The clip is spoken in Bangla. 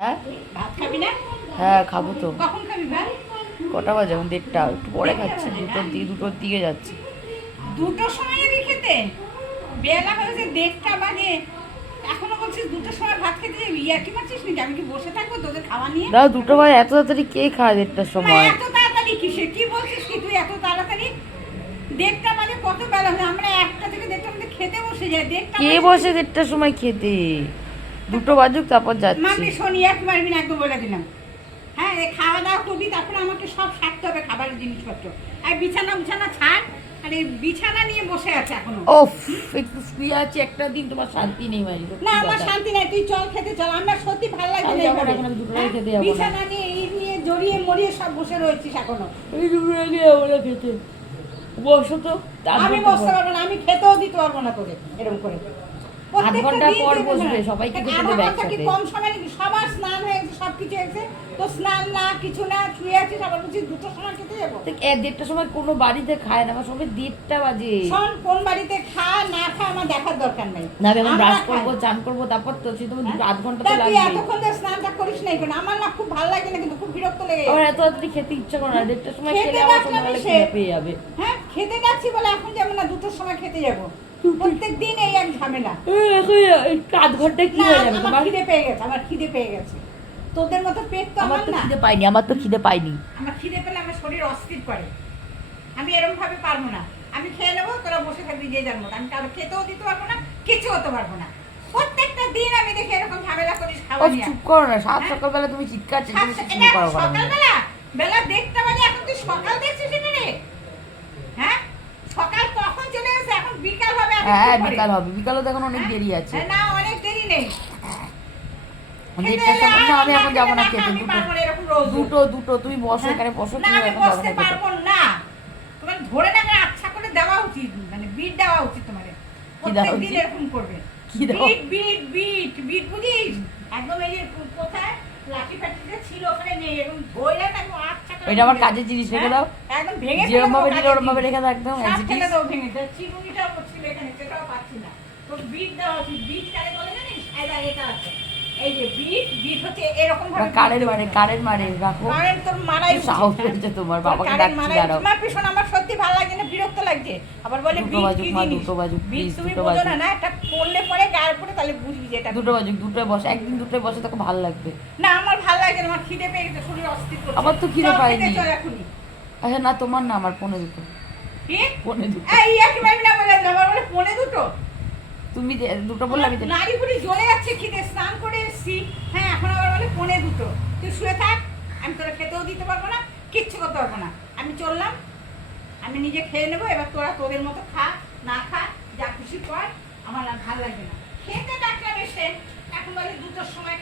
হ্যাঁ? হ্যাঁ খাব তো। কটা বাজে? এখন দেড়টা। একটু পরে খাচ্ছি। দুটোর দিকে দুটোর দিকে যাচ্ছি। দুটোর সময় যাবি খেতে? বেলা হয়েছে দেড়টা বাজে। এখনও বলছিস দুটোর সময় ভাত খেতে যাবি? ইয়া কি মারছিস নাকি? আমি কি বসে থাকব তোদের খাওয়া নিয়ে? না দুটো বাজে। এত তাড়াতাড়ি কে খায় দেড়টার সময়? এত তাড়াতাড়ি কিসে কি বলছিস কি তুই এত তাড়াতাড়ি? দেড়টা বাজে কত বেলা হয় আমরা একটা থেকে দেড়টা মধ্যে খেতে বসে যাই। দেড়টা কে বসে দেড়টার সময় খেতে? দুটো বাজুক তারপর যাচ্ছি। মাম্মি শোনি এক মারবি না একদম বলে দিলাম। হ্যাঁ এই খাওয়া দাওয়া করবি তারপরে আমাকে সব সারতে হবে খাবারের জিনিসপত্র। আর বিছানা উছানা ছাড় আর এই বিছানা নিয়ে বসে আছে এখনও। ওফ একটু শুয়ে আছি একটা দিন তোমার শান্তি নেই সত্যি না আমার শান্তি নাই তুই চল খেতে চল আমার সত্যি ভালো লাগছে না। এখন আমি দুপুরে হ্যাঁ? খেতে যাব। বিছানা নিয়ে এই নিয়ে জড়িয়ে মরিয়ে সব বসে রয়েছিস এখনও। এই দুপুরে আগে যাব না খেতে। বসো তো আমি বসতে পারব না আমি খেতেও দিতে পারব না তোকে এরকম করে। প্রত্যেকটা ঘণ্টা পর বসবে, সবাইকে খেতে দেবে একসাথে। কম সময়? সবার স্নান হয়ে গেছে সব কিছু হয়েছে। তো স্নান না কিছু না শুয়ে বলছিস দুটো সময় খেতে যাব? দেড়টার সময় কোনো বাড়িতে খায় না আমার সবাই দেড়টা বাজে। শোন কোন বাড়িতে না আমার দেখার দরকার নেই। না আমি ব্রাশ করব চান করব তারপর তো সে তুমি দুটো আধ ঘণ্টা তো লাগবে এতক্ষণ ধরে স্নানটা করিস নাই কেন? আমার না খুব ভালো লাগে না কিন্তু খুব বিরক্ত লেগে আমার এত তাড়াতাড়ি খেতে ইচ্ছা করে না দেড়টার সময় খেলে আমার সন্ধ্যাবেলা পেয়ে যাবে। হ্যাঁ খেতে যাচ্ছি বলে এখন যাব না দুটোর সময় খেতে যাব। প্রত্যেক দিন এই এক ঝামেলা এ, এখন এই আধ কি হয়ে যাবে? আমার খিদে পেয়ে গেছে আমার খিদে পেয়ে গেছে। তোদের মতো পেট তো আমার তো খিদে পাইনি আমার তো খিদে পাইনি। আমার খিদে পেলে আমার শরীর অস্থির করে। আমি এরকম ভাবে পারব না। আমি খেয়ে নেব তোরা বসে থাকবি যে যার মতো। আমি কারও খেতেও দিতে পারব না কিছু হতে পারব না। প্রত্যেকটা দিন আমি দেখি এরকম ঝামেলা করিস খাওয়া নিয়ে। চুপ করো না সাত হ্যাঁ? সকালবেলা তুমি চিৎকার চেঁচামেচি সাতটা- শুরু করো সকালবেলা বেলা দেড়টা বাজে এখন তুই সকাল দেখছিস হ্যাঁ সকাল কখন চলে গেছে এখন বিকাল হবে আর হ্যাঁ বিকাল হবে বিকালও দেখুন অনেক হ্যাঁ? দেরি আছে হ্যাঁ, না অনেক দেরি নেই দেড়টার সময় না আমি এখন যাব না খেতে দুটো পারব না এরকম রোজ রোজ। দুটো দুটো তুমি বসো হ্যাঁ? এখানে বসো তুমি এখন যাব না খেতে না তোমার ধরে না আচ্ছা করে দেওয়া উচিত মানে বিট দেওয়া উচিত তোমার প্রত্যেকদিন এরকম করবে কি দেওয়া? বিট বিট বিট বিট বুঝিস একদম এই যে কোথায় লাঠি ফাটি ছিল ওখানে নেই এরকম ধরে আচ্ছা ওইটা আমার কাজের জিনিস রেখে হ্যাঁ? দাও। যেরকম ভাবে দিলে রেখে দাও একদম এটা কারের মারে কারের মারে রাখো সাহস? হয়েছে তোমার, বাবাকে ডাকছি দাঁড়াও। ভীষণ আমার সত্যি ভালো লাগে না বিরক্ত লাগছে। আবার বলে দুটো বাজুক, মা, দুটো বাজুক, দুটো না বাজুক। না একটা পড়লে পরে গায়ের পরে তাহলে বুঝবি যে এটা দুটো বাজুক দুটোয় বসে একদিন দুটোয় বসে তোকে ভালো লাগবে। না আমার ভালো আমার তো খিদে খেতে পাইনি। আচ্ছা না তোমার না আমার পনে দুটো। পনে পনে তুমি দুটো বললে আমি নারী বুড়ি জ্বলে যাচ্ছে খিদে স্নান করে এসছি। হ্যাঁ এখন আবার বলে পনে দুটো। তুই শুয়ে থাক আমি তোরা খেতেও দিতে পারব না কিচ্ছু করতে পারব না। আমি চললাম আমি নিজে খেয়ে নেব এবার তোরা তোদের মতো খা না খা যা খুশি কর আমার ভালো লাগবে না। খেতে ডাকলাম এসে এখন বলে দুটোর সময়